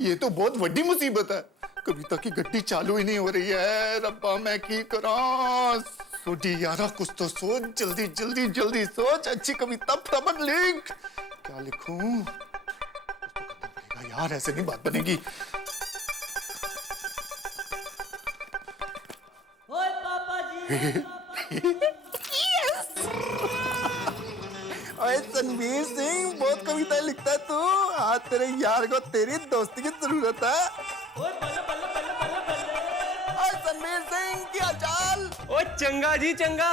ये तो बहुत बड़ी मुसीबत है। कविता की गड्डी चालू ही नहीं हो रही है। रब्बा मैं की करा। सोडी यारा कुछ तो सोच, जल्दी जल्दी जल्दी सोच, अच्छी कविता फटाफट लिख। क्या लिखूं? यार ऐसे नहीं बात बनेगी। ओए पापा जी। ओए रणवीर सिंह, बहुत कविता लिखता है तू। आज तेरे यार को तेरी दोस्ती की जरूरत है। ओए बल्ले बल्ले बल्ले बल्ले बल्ले। ओए रणवीर सिंह, क्या चाल? ओ चंगा जी चंगा।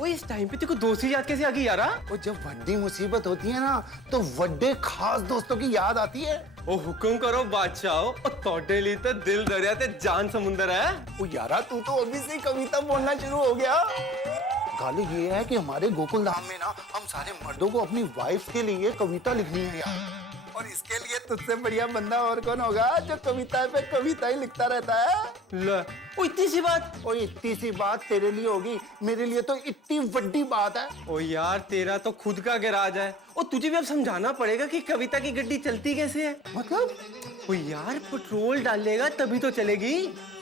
ओ इस टाइम पे तेको दोस्ती याद कैसे आ गई यारा? और जब बड़ी मुसीबत होती है ना तो बड़े खास दोस्तों की याद आती है। ओ हुक्म करो बादशाह। ओ तोड़े लिए तो दिल दरिया ते जान समुंदर है। ओ यारा तू तो अभी से ही कविता बोलना शुरू हो गया। गाली ये है कि हमारे गोकुल धाम में ना हम सारे मर्दों को अपनी वाइफ के लिए कविता लिखनी है यार। और इसके लिए तुझसे बढ़िया बंदा और कौन होगा जो कविता पे कविता ही लिखता रहता है। ले ओ इतनी सी बात। और इतनी सी बात तेरे लिए होगी, मेरे लिए तो इतनी बड़ी बात है। ओ यार तेरा तो खुद का गैराज है। ओ तुझे भी अब समझाना पड़ेगा कि कविता की गड्डी चलती कैसे है। मतलब? ओ यार पेट्रोल डालेगा तभी तो चलेगी।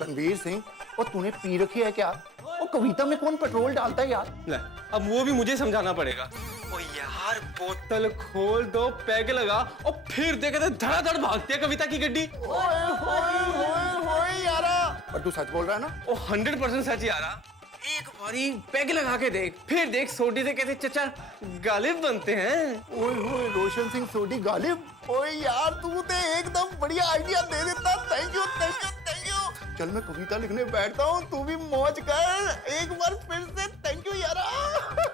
रणवीर सिंह, और तूने पी रखी है क्या? वो कविता में कौन पेट्रोल डालता है यार? ले अब वो भी मुझे समझाना पड़ेगा। ओ यार बोतल खोल दो, पैग लगा और फिर देखे तो धड़ाधड़ भागती है कविता की गड्डी। ओए होए होए होए यारा। और तू सच बोल रहा है ना? ओ 100% सच यारा। एक बारी पैग लगा के देख, फिर देख सोडी से कैसे चचा गालिब बनते हैं। ओए होए रोशन सिंह सोडी गालिब। ओए यार तू तो एकदम बढ़िया आइडिया दे देता। Thank you thank you thank you. चल मैं कविता लिखने बैठता हूँ, तू भी मौज कर। एक बार फिर से थैंक यू यारा।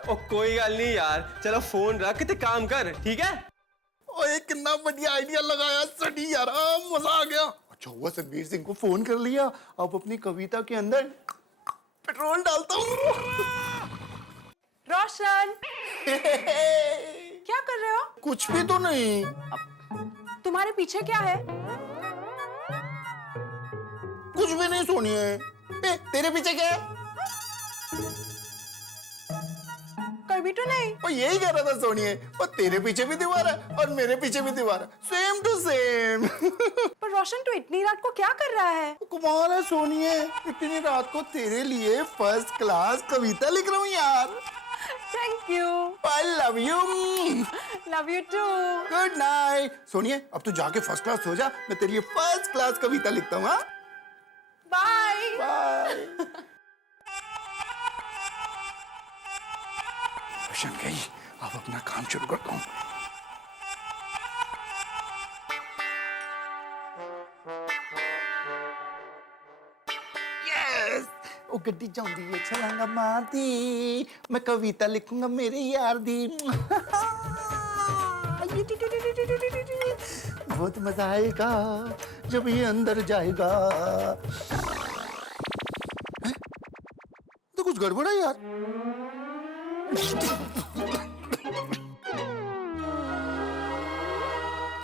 ओ कोई गल नहीं यार, चलो फोन रख ते काम कर, ठीक है? ओए कितना बढ़िया आइडिया लगाया सडी यारा, मजा आ गया। अच्छा हुआ रणवीर सिंह को फोन कर लिया। अब अपनी कविता के अंदर पेट्रोल डालता हूँ। रोशन क्या कर रहे हो? कुछ भी तो नहीं। तुम्हारे पीछे क्या है? कुछ भी नहीं सोनिए। तेरे पीछे क्या है? कोई भी तो नहीं। और यही कह रहा था सोनिए। और तेरे पीछे भी दीवार है और मेरे पीछे भी दीवार है, सेम टू सेम। पर रोशन तू इतनी रात को क्या कर रहा है? कमाल है सोनिए, इतनी रात को तेरे लिए फर्स्ट क्लास कविता लिख रहा हूँ यार। Thank you. I love you. Love you too. Good night. सोनिए अब तू जाके फर्स्ट क्लास सो जा, मैं तेरे लिए फर्स्ट क्लास कविता लिखता हूँ। Bye bye. रोशन गई, अब अपना काम शुरू करता हूँ। यस, वो गड्डी जाऊंगी है छलांगा मारती, मैं कविता लिखूंगा मेरे यार दी। बहुत मजा आएगा जब ये अंदर जाएगा। हैं? तो कुछ गड़बड़ है यार।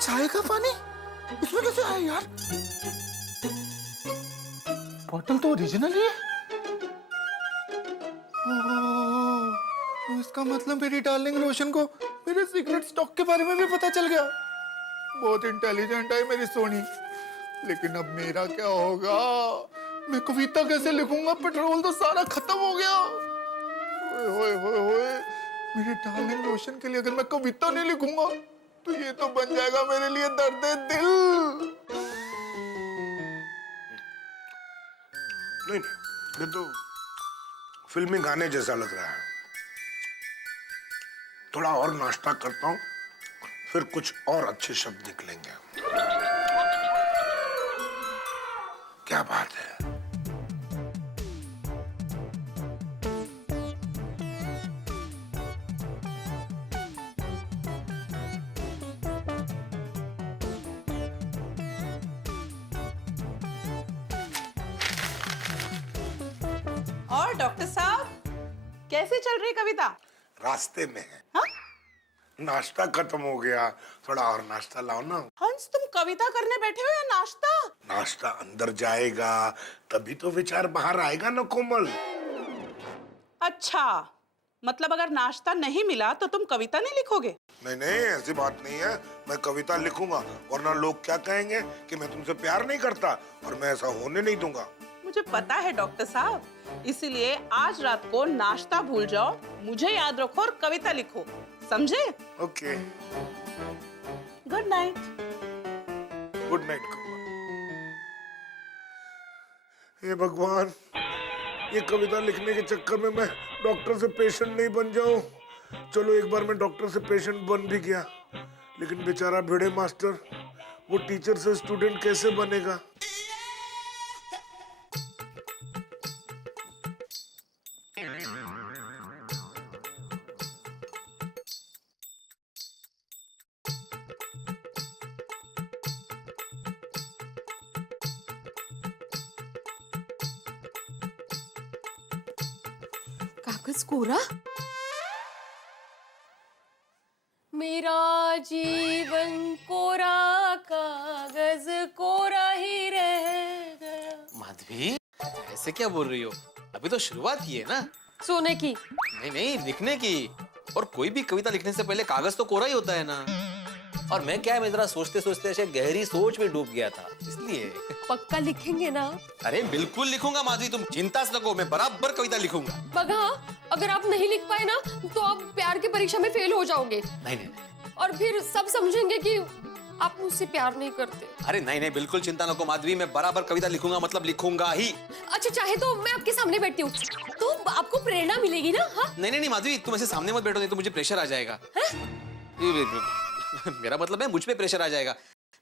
चाय का पानी इसमें कैसे आया यार? बॉटल तो ओरिजिनल ही है। ओह, तो इसका मतलब मेरी डार्लिंग रोशन को मेरे सीक्रेट स्टॉक के बारे में भी पता चल गया। बहुत इंटेलिजेंट है मेरी सोनी। लेकिन अब मेरा क्या होगा? मैं कविता कैसे लिखूंगा? पेट्रोल तो सारा खत्म हो गया। ओए होए होए होए, मेरे डार्लिंग रोशन के लिए अगर मैं कविता नहीं लिखूंगा तो ये तो बन जाएगा मेरे लिए दर्द दिल। नहीं, ये तो फिल्मी गाने जैसा लग रहा है। थोड़ा और नाश्ता करता हूँ, फिर कुछ और अच्छे शब्द निकलेंगे। क्या बात है? और डॉक्टर साहब कैसे चल रही कविता? रास्ते में है। हाँ? नाश्ता खत्म हो गया, थोड़ा और नाश्ता लाओ ना। हंस तुम कविता करने बैठे हो या नाश्ता? नाश्ता अंदर जाएगा तभी तो विचार बाहर आएगा ना कोमल। अच्छा, मतलब अगर नाश्ता नहीं मिला तो तुम कविता नहीं लिखोगे? नहीं नहीं, ऐसी बात नहीं है। मैं कविता लिखूंगा, वरना लोग क्या कहेंगे कि मैं तुमसे प्यार नहीं करता, और मैं ऐसा होने नहीं दूंगा। मुझे पता है डॉक्टर साहब, इसीलिए आज रात को नाश्ता भूल जाओ, मुझे याद रखो और कविता लिखो, समझे? Okay, good night. Good night कौआ। हे भगवान, ये कविता लिखने के चक्कर में मैं डॉक्टर से पेशेंट नहीं बन जाऊं। चलो, एक बार मैं डॉक्टर से पेशेंट बन भी गया, लेकिन बेचारा भिड़े मास्टर, वो टीचर से स्टूडेंट कैसे बनेगा? कागज कोरा? मेरा जीवन कोरा, कागज कोरा ही रह गया। माधवी, ऐसे क्या बोल रही हो? अभी तो शुरुआत की है ना। सोने की? नहीं नहीं, लिखने की। और कोई भी कविता लिखने से पहले कागज तो कोरा ही होता है ना। और मैं क्या है, मैं जरा सोचते सोचते ऐसे गहरी सोच में डूब गया था, इसलिए। पक्का लिखेंगे ना? अरे बिल्कुल लिखूंगा माधवी, तुम चिंता से नको, मैं बराबर कविता लिखूंगा। बगा, अगर आप नहीं लिख पाए ना तो आप प्यार की परीक्षा में फेल हो जाओगे। नहीं नहीं, और फिर सब समझेंगे कि आप मुझसे प्यार नहीं करते। अरे नहीं नहीं, बिल्कुल चिंता नको माधवी, मैं बराबर कविता लिखूंगा, मतलब लिखूंगा ही। अच्छा, चाहे तो मैं आपके सामने बैठती हूँ, तो आपको प्रेरणा मिलेगी ना? हाँ? नहीं नहीं नहीं माधवी, तुम ऐसे सामने मत बैठो, नहीं तो मुझे प्रेशर आ जाएगा। मेरा मतलब है मुझ पे प्रेशर आ जाएगा।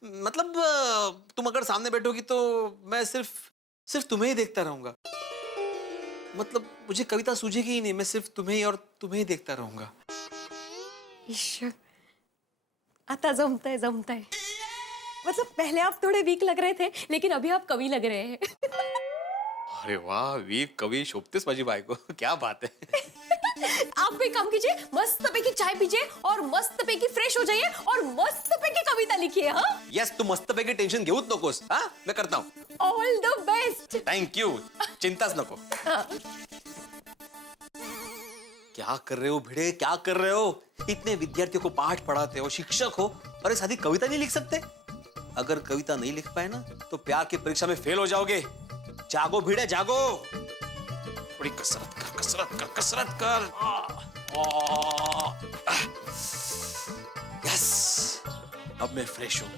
मतलब तुम अगर सामने बैठोगी तो मैं सिर्फ तुम्हें ही देखता रहूंगा। मतलब मुझे कविता सूझेगी ही नहीं, मैं सिर्फ तुम्हें ही और तुम्हें ही देखता रहूंगा। ईश्वर, आता जमता है। मतलब पहले आप थोड़े वीक लग रहे थे, लेकिन अभी आप कवि लग रहे हैं। अरे वाह, वीक कवि शोभतेस माझी बायको, क्या बात है। आप भी काम कीजिए, मस्त पैकी चाय पीजिए और मस्त पैकी फ्रेश हो जाइए और मस्त पैकी कविता लिखिए। हाँ? यस, तू मस्त पैकी टेंशन घेऊच नकोस। हाँ, मैं करता हूँ। All the best. Thank you, चिंताच नको। क्या कर रहे हो भिड़े, क्या कर रहे हो? इतने विद्यार्थियों को पाठ पढ़ाते हो, शिक्षक हो, और सादी कविता नहीं लिख सकते? अगर कविता नहीं लिख पाए ना तो प्यार की परीक्षा में फेल हो जाओगे। जागो भिड़े, जागो। थोड़ी कसरत कर। यस, अब मैं फ्रेश हूं।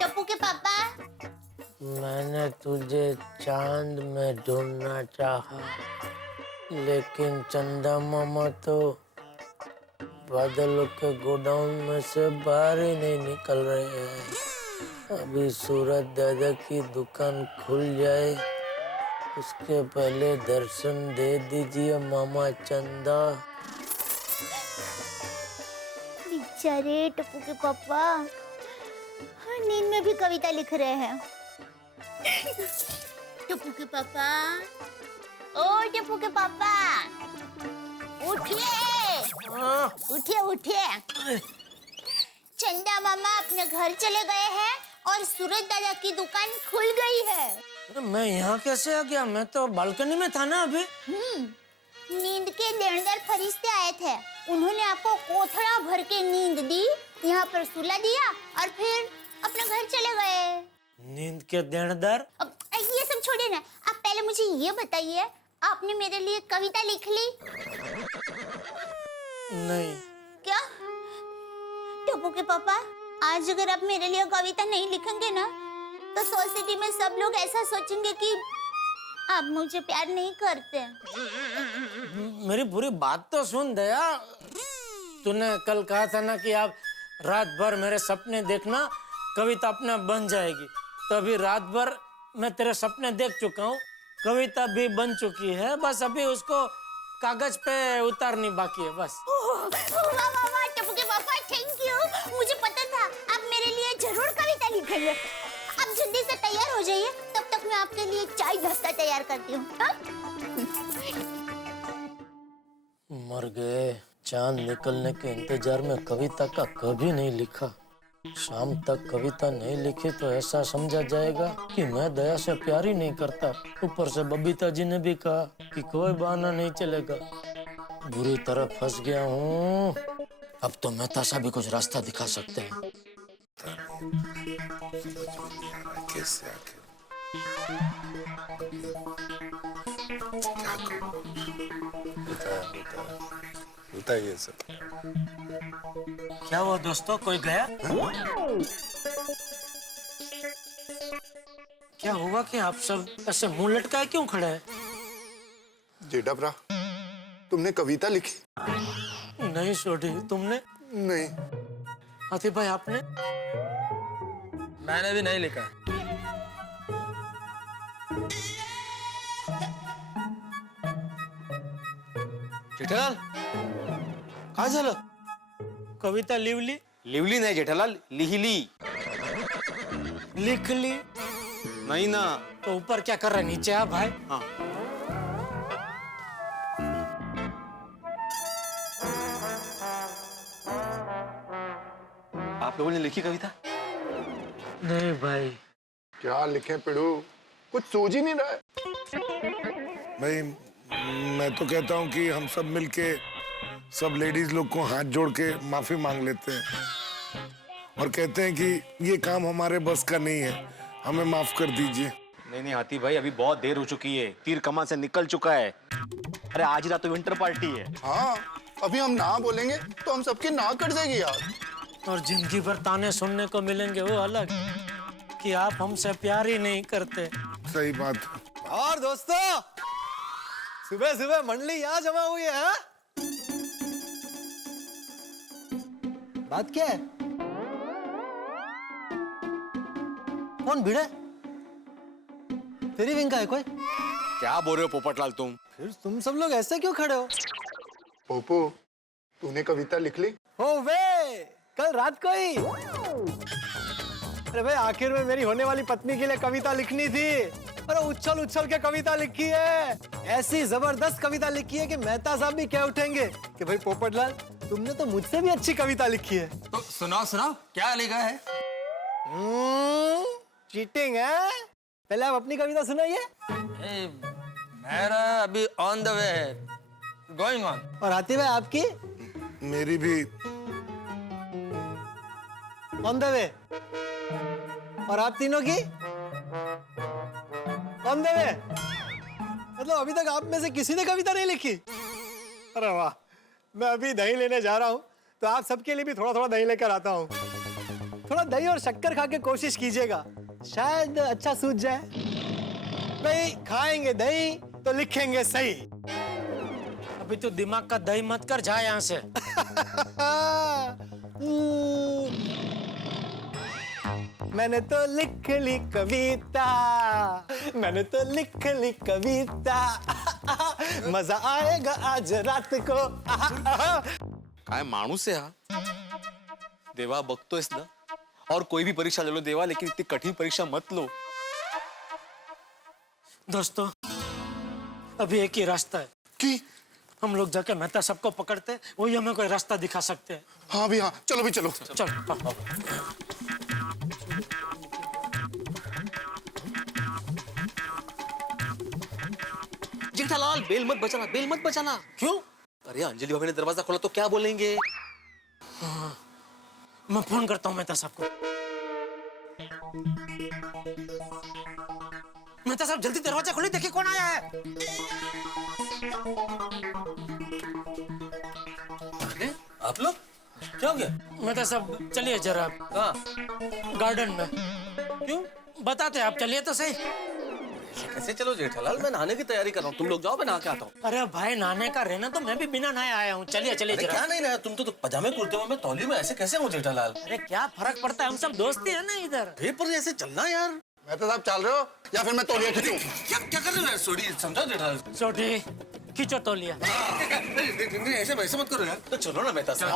टप्पू के पापा, मैंने तुझे चांद में ढूंढना चाहा, लेकिन चंदा मामा तो बादलों के गोडाउन में से बाहर ही नहीं निकल रहे हैं। अभी सूरज दादा की दुकान खुल जाए, उसके पहले दर्शन दे दीजिए मामा चंदा। बेचारे टप्पू के पापा नींद में भी कविता लिख रहे हैं। टप्पू के पापा, ओ टप्पू के पापा, उठिए उठिए। चंदा मामा अपने घर चले गए हैं और सूरज दादा की दुकान खुल गई है। अरे मैं यहाँ कैसे आ गया? मैं तो बालकनी में था ना अभी। नींद के देनदार फरिश्ते आए थे, उन्होंने आपको कोथड़ा भर के नींद दी, यहाँ पर सुला दिया और फिर अपने घर चले गए। नींद के देनदार? अब ये सब छोड़िए ना, आप पहले मुझे ये बताइए, आपने मेरे लिए कविता लिख ली? नहीं। क्या टप्पू के पापा, आज अगर आप मेरे लिए कविता नहीं लिखेंगे ना तो सोसाइटी में सब लोग ऐसा सोचेंगे कि आप मुझे प्यार नहीं करते। मेरी पूरी बात तो सुन दया। तूने कल कहा था ना कि आप रात भर मेरे सपने देखना, कविता अपना बन जाएगी। तो अभी रात भर मैं तेरे सपने देख चुका हूँ, कविता भी बन चुकी है, बस अभी उसको कागज पे उतारनी बाकी है बस। वाह वाह वाह टप्पू के पापा, थैंक यू। मुझे पता था आप मेरे लिए जरूर कविता लिखेंगे। आप जल्दी से तैयार हो जाइए, तब तक मैं आपके लिए चाय नाश्ता तैयार करती हूँ। मर गए, चांद निकलने के इंतजार में कविता का कभी नहीं लिखा। शाम तक कविता नहीं लिखी तो ऐसा समझा जाएगा कि मैं दया से प्यार ही नहीं करता। ऊपर से बबीता जी ने भी कहा कि कोई बहाना नहीं चलेगा। बुरी तरह फंस गया हूँ। अब तो मेहता साहब भी कुछ रास्ता दिखा सकते हैं। कैसे आके क्या करूं? बताइए सर। क्या हुआ दोस्तों, कोई गया? क्या हुआ कि आप सब ऐसे मुंह लटकाए क्यों खड़े हैं? जेठा भरा, तुमने कविता लिखी? नहीं सोडी, तुमने? नहीं। हाथी भाई आपने? मैंने भी नहीं लिखा। जेठालाल, काय झालं? कविता लिवली? लिवली नाही जेठालाल, लिहिली. लिख ली? नाही ना. तो ऊपर क्या कर रहा है, नीचे आ भाई। हाँ. आप लोगों ने लिखी कविता? नहीं भाई। क्या लिखे पिड़ू, कुछ सूझ ही नहीं रहा है। भाई मैं तो कहता हूँ कि हम सब मिलके सब लेडीज लोग को हाथ जोड़ के माफी मांग लेते हैं और कहते हैं कि ये काम हमारे बस का नहीं है, हमें माफ कर दीजिए। नहीं नहीं हाथी भाई, अभी बहुत देर हो चुकी है, तीर कमान से निकल चुका है। अरे आज रात तो विंटर पार्टी है। हाँ, अभी हम ना बोलेंगे तो हम सबकी ना कट जाएगी यार। और जिंदगी भर ताने सुनने को मिलेंगे वो अलग, कि आप हमसे प्यार ही नहीं करते। सही बात। और दोस्तों, सुबह सुबह मंडली यहाँ जमा हुई है, हाँ? बात क्या है? कौन भिड़ा? तेरी विंग का है कोई? क्या बोल रहे हो पोपटलाल तुम? फिर तुम सब लोग ऐसे क्यों खड़े हो? पोपो, तूने कविता लिख ली? हो वे, कल रात को ही। अरे भाई, आखिर में मेरी होने वाली पत्नी के लिए कविता लिखनी थी। अरे उछल उछल के कविता लिखी है, ऐसी जबरदस्त कविता लिखी है कि मेहता साहब भी कह उठेंगे कि भाई पोपटलाल, तुमने तो मुझसे भी अच्छी कविता लिखी है। तो सुनाओ सुनाओ, क्या लिखा है? चीटिंग है। पहले आप अपनी कविता सुनाइए। मेरा अभी ऑन द वे है, गोइंग ऑन। और हाथी भाई आपकी? मेरी भी ऑन द वे। और आप तीनों की? On the way. मतलब अभी तक आप में से किसी ने कविता नहीं लिखी? अरे वाह, मैं अभी दही लेने जा रहा हूँ, तो आप सबके लिए भी थोड़ा थोड़ा दही लेकर आता हूँ। थोड़ा दही और शक्कर खा के कोशिश कीजिएगा, शायद अच्छा सूझ जाए। भाई खाएंगे दही तो लिखेंगे सही। अभी तो दिमाग का दही मत कर, जा यहाँ से। मैंने तो लिख ली कविता, मैंने तो लिख ली कविता, मजा आएगा आज रात को। काय माणूस आहे हा? देवा बघतोयस ना, और कोई भी परीक्षा ले लो देवा, लेकिन इतनी कठिन परीक्षा मत लो। दोस्तों, अभी एक ही रास्ता है कि हम लोग जाके मेहता सबको पकड़ते, वही हमें कोई रास्ता दिखा सकते हैं। हाँ भी हाँ, चलो भी चलो। चल। जेठालाल, बेल मत बचाना, बेल मत बचाना। क्यों? अरे अंजलि भाभी ने दरवाजा खोला तो क्या बोलेंगे? मैं फोन करता हूँ मेहता साहब को। मेहता साहब जल्दी दरवाजा खोलिए, देखिए कौन आया है। अरे आप लोग क्या हो गया? मेहता साहब चलिए जरा गार्डन में। क्यों? बताते आप, चलिए तो सही। कैसे चलो जेठालाल, मैं नहाने की तैयारी कर रहा हूँ, तुम लोग जाओ, मैं नहा के आता हूँ। अरे भाई, नहाने का रहना तो मैं भी बिना नहाए आया हूँ। चलिए चलिए अरे जरा। क्या नहीं नहाया? तुम तो पजामे कुर्ते में, मैं तौली में, ऐसे कैसे हो जेठालाल? अरे क्या फर्क पड़ता है, हम सब दोस्ती है ना इधर। पर ऐसे चलना यार। मेहता साहब चल रहे हो या फिर मैं तौलिया खींचूं? क्या कर रहे हो सोडी? समझा जेठालाल? छोटी खींचो तौलिया। नहीं ऐसे वैसे मत करो यार। तो चलो ना मेहता साहब,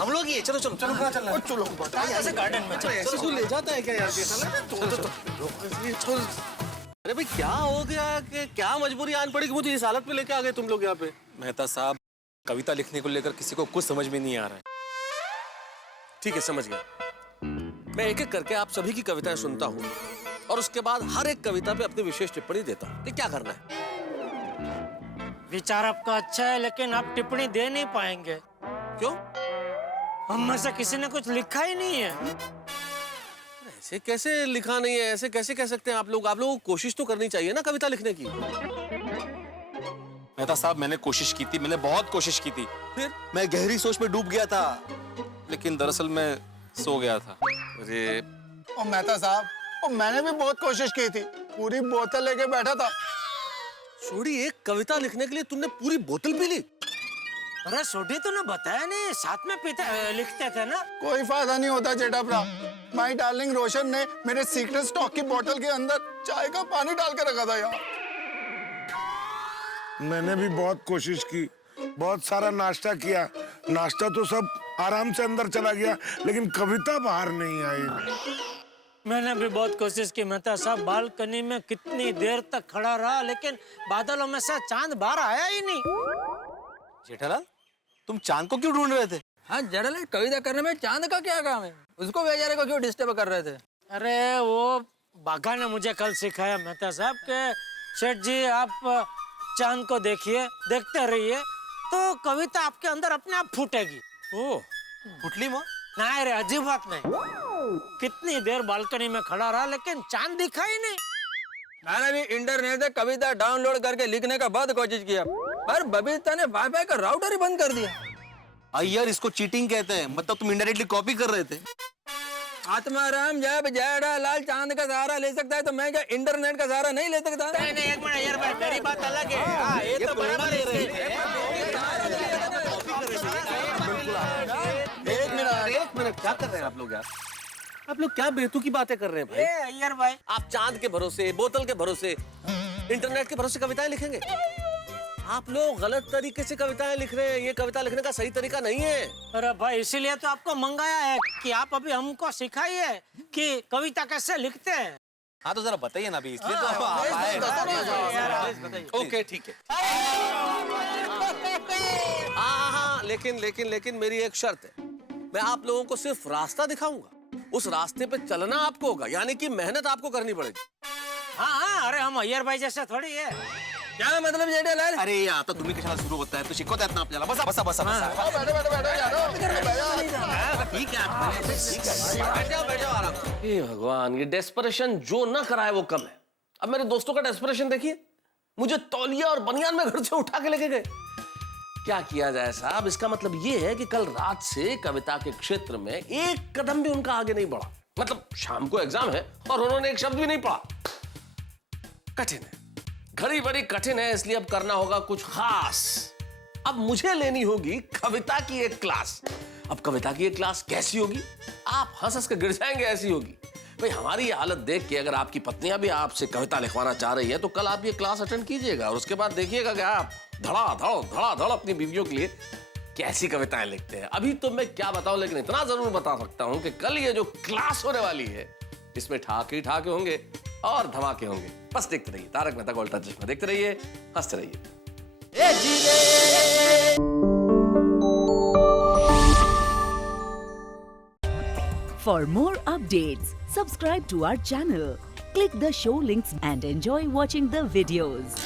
हम लोग ही है, चलो चलो चलो। कहाँ चलना है? चलो ऐसे गार्डन में चलो। ऐसे तू ले जाता है क्या यार जेठालाल? अरे भाई क्या हो गया कि क्या मजबूरी आन पड़ी कि मुझे इस हालत में लेके आ गए तुम लोग यहाँ पे? मेहता साहब, कविता लिखने को लेकर किसी को कुछ समझ में नहीं आ रहा है। ठीक है समझ गया। मैं एक एक करके आप सभी की कविताएं सुनता हूँ और उसके बाद हर एक कविता पे अपनी विशेष टिप्पणी देता हूँ। ये क्या करना है? विचार आपका अच्छा है लेकिन आप टिप्पणी दे नहीं पाएंगे। क्यों? हम में से किसी ने कुछ लिखा ही नहीं है। ऐसे कैसे लिखा नहीं है? ऐसे कैसे कह सकते हैं आप लोग? आप लोगों को कोशिश तो करनी चाहिए ना कविता लिखने की। मेहता साहब, मैंने कोशिश की थी, मैंने बहुत कोशिश की थी। फिर मैं गहरी सोच में डूब गया था, लेकिन दरअसल मैं सो गया था। अरे और मेहता साहब, और मैंने भी बहुत कोशिश की थी, पूरी बोतल लेके बैठा था। छोड़ी, एक कविता लिखने के लिए तुमने पूरी बोतल पी ली? अरे छोटी तूने बताया नहीं, साथ में पीते लिखते थे ना। कोई फायदा नहीं होता जेठा भरा। माय डार्लिंग रोशन ने मेरे सीक्रेट स्टॉक की बोतल के अंदर चाय का पानी डाल के रखा था यार। मैंने भी बहुत कोशिश की, बहुत सारा नाश्ता किया। नाश्ता तो सब आराम से अंदर चला गया, लेकिन कविता बाहर नहीं आई। मैंने भी बहुत कोशिश की मेहता साहब, बालकनी में कितनी देर तक खड़ा रहा लेकिन बादलों में से चांद बाहर आया ही नहीं। जेठालाल, तुम चांद को क्यों ढूंढ रहे थे? हाँ जेठालाल, कविता करने में चांद का क्या काम है? उसको बेचारे को क्यों डिस्टर्ब कर रहे थे? अरे वो बाघा ने मुझे कल सिखाया मेहता साहब के सेठ जी आप चांद को देखिए, देखते रहिए तो कविता आपके अंदर अपने आप फूटेगी। ओह, फुटली माँ? नहीं रे, अजीब बात नहीं। कितनी देर बालकनी में खड़ा रहा लेकिन चांद दिखा ही नहीं। मैंने भी इंटरनेट से कविता डाउनलोड करके लिखने का बहुत कोशिश किया, पर बबीता ने वाईफाई का राउटर ही बंद कर दिया। यार, इसको चीटिंग कहते हैं। मतलब तुम इनडायरेक्टली कॉपी कर रहे थे। आत्माराम जब जेठालाल चांद का सहारा ले सकता है तो मैं क्या इंटरनेट का सहारा नहीं ले सकता? नहीं नहीं, एक मिनट यार भाई, मेरी बात अलग है। हाँ, ये तो बराबर एक मिनट, क्या कर रहे हैं आप लोग यार? आप लोग क्या बेतुकी बातें कर रहे हैं भाई? अय्यर भाई, आप चांद के भरोसे, बोतल के भरोसे, इंटरनेट के भरोसे कविताएं लिखेंगे? आप लोग गलत तरीके से कविताएं लिख रहे हैं। ये कविता लिखने का सही तरीका नहीं है। अरे भाई, इसीलिए तो आपको मंगाया है कि आप अभी हमको सिखाइए कि कविता कैसे लिखते हैं। हाँ तो जरा बताइए ना अभी, इसलिए तो आप आए। ओके ठीक है। हाँ, लेकिन मेरी एक शर्त है। मैं आप लोगों को सिर्फ रास्ता दिखाऊंगा, उस रास्ते पे चलना आपको होगा, यानी कि मेहनत आपको करनी पड़ेगी। हाँ, अरे हम अय्यर भाई जैसा थोड़ी है। क्या मतलब जेठालाल? अरे यार, तो तुम्ही कशाला सुरू होता है? तो शिकवत आहेत ना आपल्याला। बसा बसा बसा बसा। ठीक है, बैठ जाओ आराम से। हे भगवान, ये डेस्परेशन जो ना कराए वो कम है। अब मेरे दोस्तों का डेस्परेशन देखिए, मुझे तौलिया और बनियान में घर से उठा के लेके गए। क्या किया जाए साहब? इसका मतलब ये है कि कल रात से कविता के क्षेत्र में एक कदम भी उनका आगे नहीं बढ़ा। मतलब शाम को एग्जाम है और उन्होंने एक शब्द भी नहीं पढ़ा। कठिन है, घड़ी बड़ी कठिन है, इसलिए अब करना होगा कुछ खास। अब मुझे लेनी होगी कविता की एक क्लास। अब कविता की एक क्लास कैसी होगी? आप हंस हंस के गिर जाएंगे, ऐसी होगी। भाई हमारी ये हालत देख के अगर आपकी पत्नियां भी आपसे कविता लिखवाना चाह रही है तो कल आप ये क्लास अटेंड कीजिएगा और उसके बाद देखिएगा कि आप धड़ाधड़ अपनी बीवियों के लिए कैसी कविताएं लिखते हैं। अभी तो मैं क्या बताऊं, लेकिन इतना जरूर बता सकता हूं कि कल ये जो क्लास होने वाली है इसमें ठाके ही ठाके होंगे और धमाके होंगे। बस देखते रहिए तारक मेहता का उल्टा चश्मा, देखते रहिए, हंसते रहिए। For more updates, subscribe to our channel, click the show links and enjoy watching the videos.